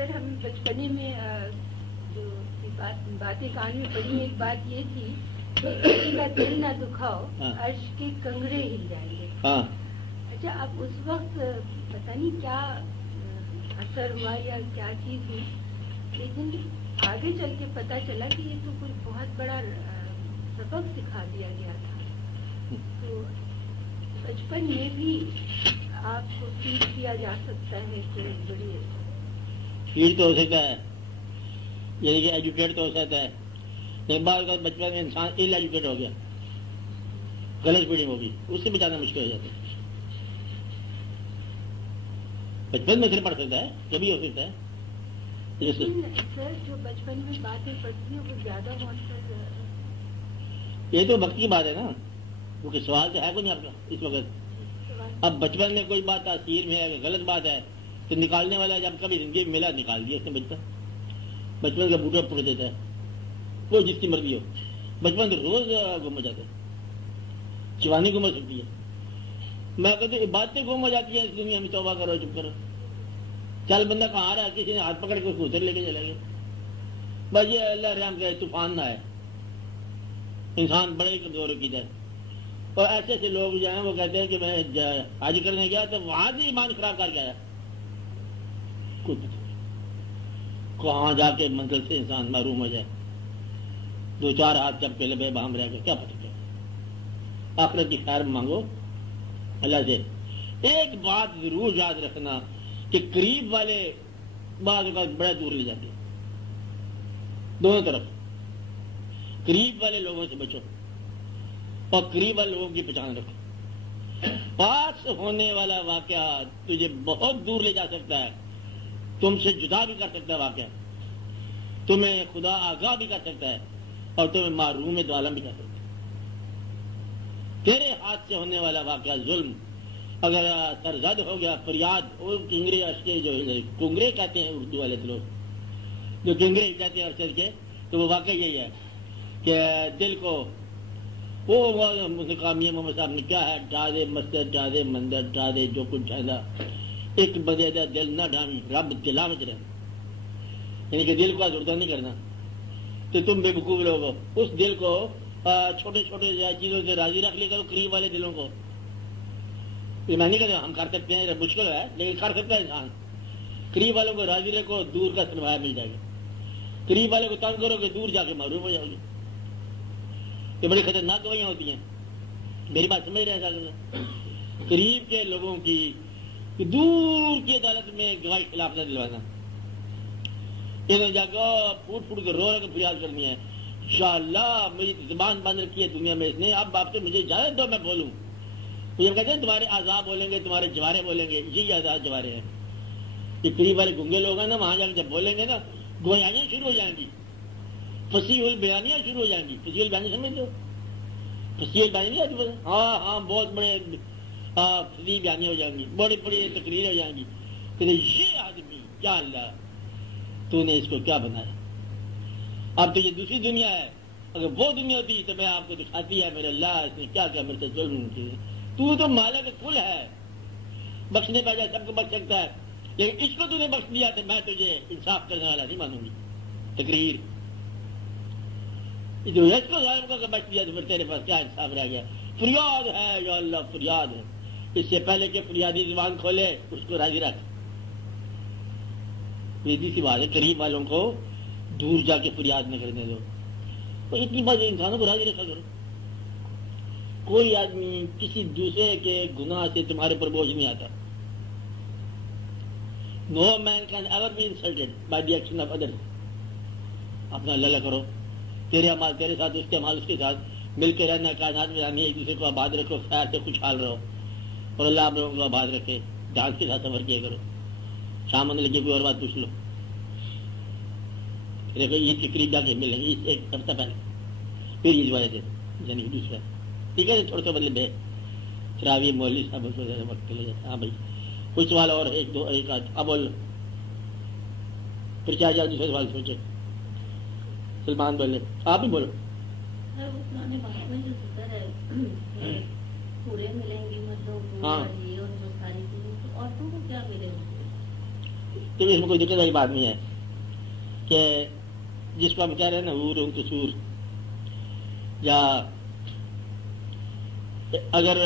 سر ہم بچپنے میں جو باتیں کان میں پڑھی، ایک بات یہ تھی کہ کسی کا دل نہ دکھاؤ، عرش کے کنگرے ہل جائیں گے. اچھا، اب اس وقت پتہ نہیں کیا اثر ہوا یا کیا چیز ہوئی، لیکن آگے چل کے پتہ چلا کہ یہ تو کوئی بہت بڑا سبق سکھا دیا گیا تھا. تو بچپن میں بھی آپ کو فیل کیا جا سکتا ہے کوئی بڑی فیل تو ہو سکتا ہے، یعنی کہ ایجوکیٹ تو ہو سکتا ہے، لیکن بعض اوقات بچپن میں انسان ایل ایجوکیٹ ہو گیا، غلط پیڑھی ہوگی، اس سے بچانا مشکل ہو جاتا ہے. بچپن میں صرف پڑھ سکتا ہے، کبھی ہو سکتا ہے. سر جو بچپن میں باتیں پڑھتی ہیں وہ زیادہ مؤثر، یہ تو وقت کی بات ہے نا، کیونکہ سوال تو ہے کوئی نہیں آپ کا اس وقت. اب بچپن میں کوئی بات تاثیر میں ہے، غلط بات ہے، تو نکالنے والا جب کبھی زندگی میں ملا نکال دیا اس نے. بچپن کا بوٹا پڑ دیتا ہے، کوئی جس کی مرضی ہو. بچپن تو روز گم ہو جاتا ہے، جوانی گم ہو سکتی ہے. میں کہتا ہوں باتیں گم ہو جاتی ہیں اس دنیا میں. توبہ کرو، چپ کرو. چل بندہ کہاں رہا، کسی نے ہاتھ پکڑ کے اس کو ادھر لے کے چلا گیا. بس یہ اللہ رحم کرے طوفان نہ آئے، انسان بڑے کمزور کی جائے. اور ایسے ایسے لوگ جو ہیں وہ کہتے ہیں کہ میں حج کرنے گیا تو وہاں سے ایمان خراب کر کے آیا. کوئی پتہ نہیں کہاں جا کے منزل سے انسان محروم ہو جائے. 2-4 ہاتھ جب کے لبے بام رہ گئے، کیا پتہ کیا. آخرت کی خیر مانگو اللہ سے. ایک بات ضرور یاد رکھنا کہ قریب والے بعض اوقات بڑا دور لے جاتے ہیں. دونوں طرف قریب والے لوگوں سے بچو اور قریب والے لوگوں کی پہچان رکھو. پاس ہونے والا واقعہ تجھے بہت دور لے جا سکتا ہے، تم سے جدا بھی کر سکتا ہے. واقعہ تمہیں خدا آگاہ بھی کر سکتا ہے اور تمہیں محروم عالم بھی کر سکتا ہے. تیرے ہاتھ سے ہونے والا واقعہ ظلم اگر سرزد ہو گیا، فریاد، اور کنگرے اشکے جو کنگرے کہتے ہیں اردو والے لوگ، جو کنگرے کہتے ہیں ارشد کے، تو وہ واقعہ یہی ہے کہ دل کو وہ نکامی محمد صاحب نے کیا ہے، ڈا دے مسجد، ڈا دے مندر، ڈا دے جو کچھ ڈھالا، ایک بندے دا دل نہ ڈھانی، رب دلا میں رہنا. یعنی کہ دل کو آزردہ نہیں کرنا. تو تم بے وقوف لوگ ہو، اس دل کو چھوٹے چھوٹے چیزوں سے راضی رکھ لے کرو. قریب والے دلوں کو میں نہیں کہتا ہم کر سکتے ہیں، مشکل ہے لیکن کر سکتا ہے انسان. قریب والوں کو راضی رکھو، دور کا سرمایہ مل جائے گا. قریب والے کو تنگ کرو کہ دور جا کے محروم ہو جاؤ گے. یہ بڑی خطرناک گوائیاں ہوتی ہیں. میری بات سمجھ رہے ہیں؟ قریب کے لوگوں کی دور کی عدالت میں گواہی خلاف نہ دلوانا. جا کے پھوٹ پھوٹ کے رو رہے کے فریاد کرنی ہے. انشاءاللہ میری زبان بند رکھی ہے دنیا میں اس نے، اب آپ سے مجھے اجازت دو میں بولوں. جب کہتے ہیں تمہارے اعضاء بولیں گے، تمہارے جوارے بولیں گے، یہی اعضاء جوارے ہیں. یہ قریب والے گنگے لوگ ہیں نا، وہاں جا کے جب بولیں گے نا گویاں شروع ہو جائیں گی، فصیح البیانیاں شروع ہو جائیں گی. فصیح البیانی سمجھتے ہو؟ فصیح البیانی نہیں آتی؟ ہاں بہت بڑے فصیح بیانیاں ہو جائیں گی، بڑی بڑی تقریر ہو جائیں گی کہ یہ آدمی کیا اللہ تو نے اس کو کیا بنایا. اب تو یہ دوسری دنیا ہے، اگر وہ دنیا ہوتی تو میں آپ کو دکھاتی ہے میرے اللہ اس نے کیا کیا میرے سے ظلم کیے. تو مالک کل ہے، بخشنے پہ جائے سب کو بخش سکتا ہے، لیکن اس کو تو نے بخش دیا تو میں تجھے انصاف کرنے والا نہیں مانوں گی. تقریر جو اس کو ظالم کو بخش دیا تو پھر تیرے پاس کیا انصاف رہ گیا. فریاد ہے یا اللہ، فریاد ہے. اس سے پہلے کہ فریادی زبان کھولے اس کو راضی رکھ. سیدھی سی بات ہے، قریب والوں کو دور جا کے فریاد نہ کرنے دو. تو اتنی بات انسانوں کو راضی رکھا کرو. کوئی آدمی کسی دوسرے کے گناہ سے تمہارے پر بوجھ نہیں آتا. No man can ever be insulted by the action of others. اپنا اللہ کرو، تیرے عمال تیرے ساتھ، اس کے عمال اس کے ساتھ، مل کے رہنا، کائنات میں رہنی، ایک دوسرے کو آباد رکھو، خیر سے خوشحال رہو، اور اللہ آپ لوگوں کو آباد رکھے. جان کے ساتھ سفر کیا کرو. شام ہونے لگے کوئی اور بات پوچھ لو. دیکھو عید کے قریب جا کے ملیں گے ایک ہفتہ پہلے، پھر عید والے دن یعنی دوسرا. ٹھیک ہے، تھوڑے سے بدلے بے شرابی مولوی صاحب وقت لے جاتا. ہاں بھائی کوئی سوال اور ایک اب بول پھر کیا جائے دوسرے سوال سوچے. سلمان بولے، آپ ہی بولو. تو اس میں کوئی دقت والی بات نہیں ہے کہ جس کو ہم کہہ رہے ہیں نا حور قصور، یا اگر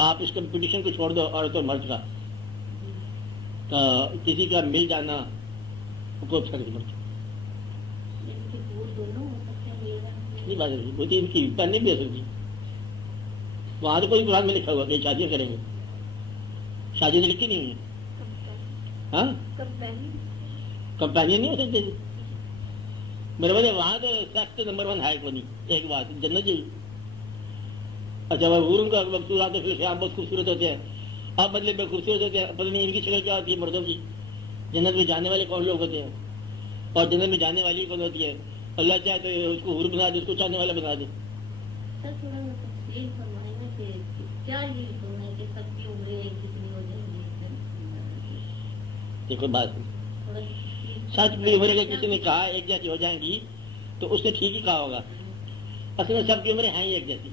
آپ اس کمپٹیشن کو چھوڑ دو عورت اور مرد کا، تو کسی کا مل جانا کوئی فرق نہیں پڑتا. نہیں بات وہ تو ان کی پہننے بھی ہو سکتی. وہاں تو کوئی قرآن میں لکھا ہوا کہ شادیاں کریں گے، شادی تو لکھی نہیں ہوئی. ہاں کمپینین نہیں ہو سکتے میرے بولے. وہاں تو سخت نمبر 1 ہے کو نہیں. ایک بات جنت جی. اچھا وہ حوروں کا مقصود آتے پھر آپ بہت خوبصورت ہوتے ہیں، آپ بدلے میں خوبصورت ہوتے ہیں. پتہ نہیں ان کی شکل کیا ہوتی ہے مردوں کی. جنت میں جانے والے کون لوگ ہوتے ہیں اور جنت میں جانے والی کون ہوتی ہے؟ اللہ چاہے تو اس کو حور بنا دے، اس کو چاہنے والا بنا دے. دیکھو بات سچ بھی عمریں کسی نے کہا ایک جیسی ہو جائیں گی تو اس نے ٹھیک ہی کہا ہوگا. اصل میں سب کی عمریں ہیں ہی ایک جیسی.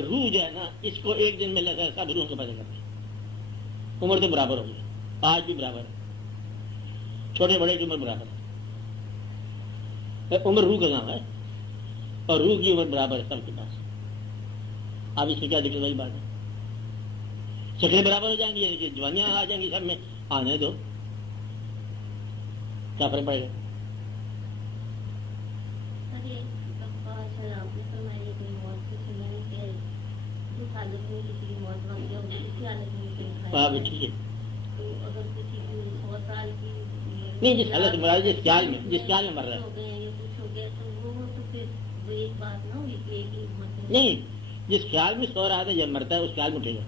روح جو ہے نا اس کو ایک دن میں لگا ہے سب روح کو پیدا کرتے. عمر تو برابر ہوگی، آج بھی برابر ہے، چھوٹے بڑے کی عمر برابر ہے. عمر روح کا نام ہے اور روح کی عمر برابر ہے سب کے پاس. اب اس کی کیا دقت والی بات ہے؟ شکلیں برابر ہو جائیں گی، یعنی کہ جوانیاں آ جائیں گی سب میں. آنے دو، کیا فرق پڑے گا؟ ٹھیک ہے. نہیں جس حالت مراد جس خیال میں مر رہا ہے، نہیں جس خیال میں سو رہا تھا جب مرتا ہے اس خیال میں اٹھے گا.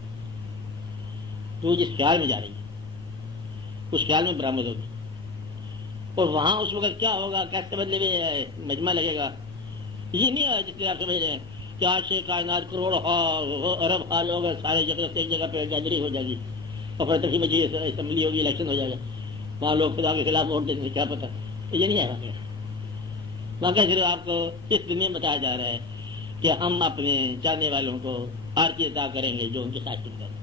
تو جس خیال میں جا رہی ہے اس خیال میں برآمد ہوگی. اور وہاں اس وقت کیا ہوگا، کیسے بدلے میں مجمع لگے گا. یہ نہیں ہے جس طرح آپ سمجھ رہے ہیں کہ آج سے کائنات کروڑ ارب حال ہوگا، سارے جگہ ایک جگہ پہ گیدری ہو جائے گی اور پھر تقریباً اسمبلی ہوگی، الیکشن ہو جائے گا، وہاں لوگ خدا کے خلاف ووٹ دیں گے. کیا پتا، یہ نہیں ہے واقعہ. واقعہ صرف آپ کو اس دنیا میں بتایا جا رہا ہے کہ ہم اپنے چاہنے والوں کو ہر چیز ادا کریں گے جو ان کے ساتھ کریں.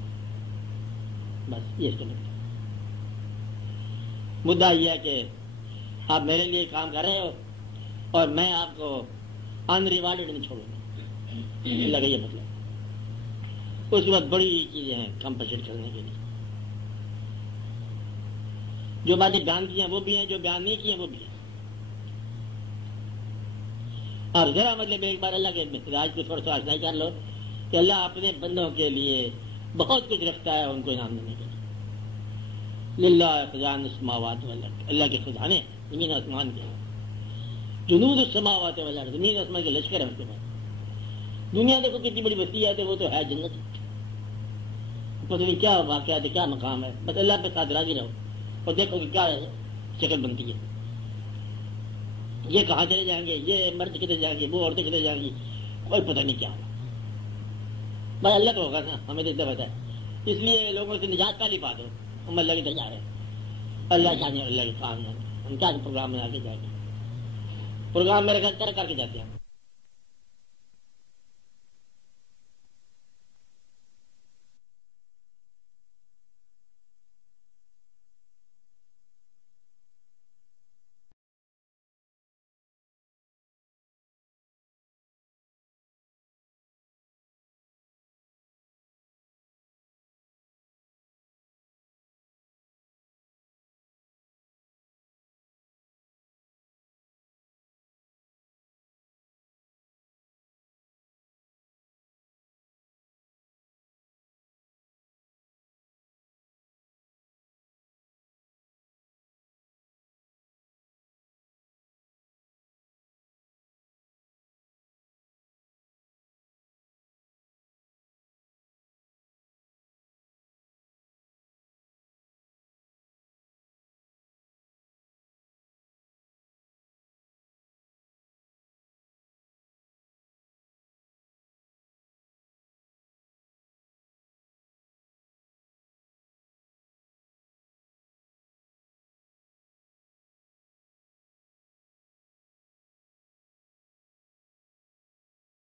بس یہ اس کا مدعا یہ ہے کہ آپ میرے لیے کام کر رہے ہو اور میں آپ کو ان ریوارڈڈ نہیں چھوڑوں گا. اللہ کا یہ مطلب. اس کے بعد بڑی چیزیں ہیں کمپنسیٹ کرنے کے لیے. جو باتیں بیان کی ہیں وہ بھی ہیں، جو بیان نہیں کی ہیں وہ بھی ہیں. اور ذرا مطلب ایک بار اللہ کے مزاج کو تھوڑا سا آشنائی کر لو کہ اللہ اپنے بندوں کے لیے بہت کچھ رکھتا ہے ان کو انعام دینے کے لیے. للہ خزائن السماوات والارض، اللہ کے خزانے زمین آسمان کے. جنود السماوات والارض، زمین آسمان کے لشکر ہے ان کے پاس. دنیا دیکھو کتنی بڑی بستی ہے تو وہ تو ہے جنت. پتہ نہیں کیا واقعات ہے، کیا مقام ہے. بس اللہ پہ ساتھ راضی رہو اور دیکھو کہ کیا شکل بنتی ہے. یہ کہاں چلے جائیں گے، یہ مرد کدھر جائیں گے، وہ عورتیں کدھر جائیں گی، کوئی پتہ نہیں کیا ہوگا. بس اللہ تو ہوگا نا، ہمیں تو اتنا پتہ ہے. اس لیے لوگوں سے نجات کا نہیں پا دو. ہم اللہ کی طرف جا رہے ہیں، اللہ چاہیے اللہ کے کام ہے. ہم کیا پروگرام بنا کے جائیں گے، پروگرام میرے گھر کر کے جاتے ہیں.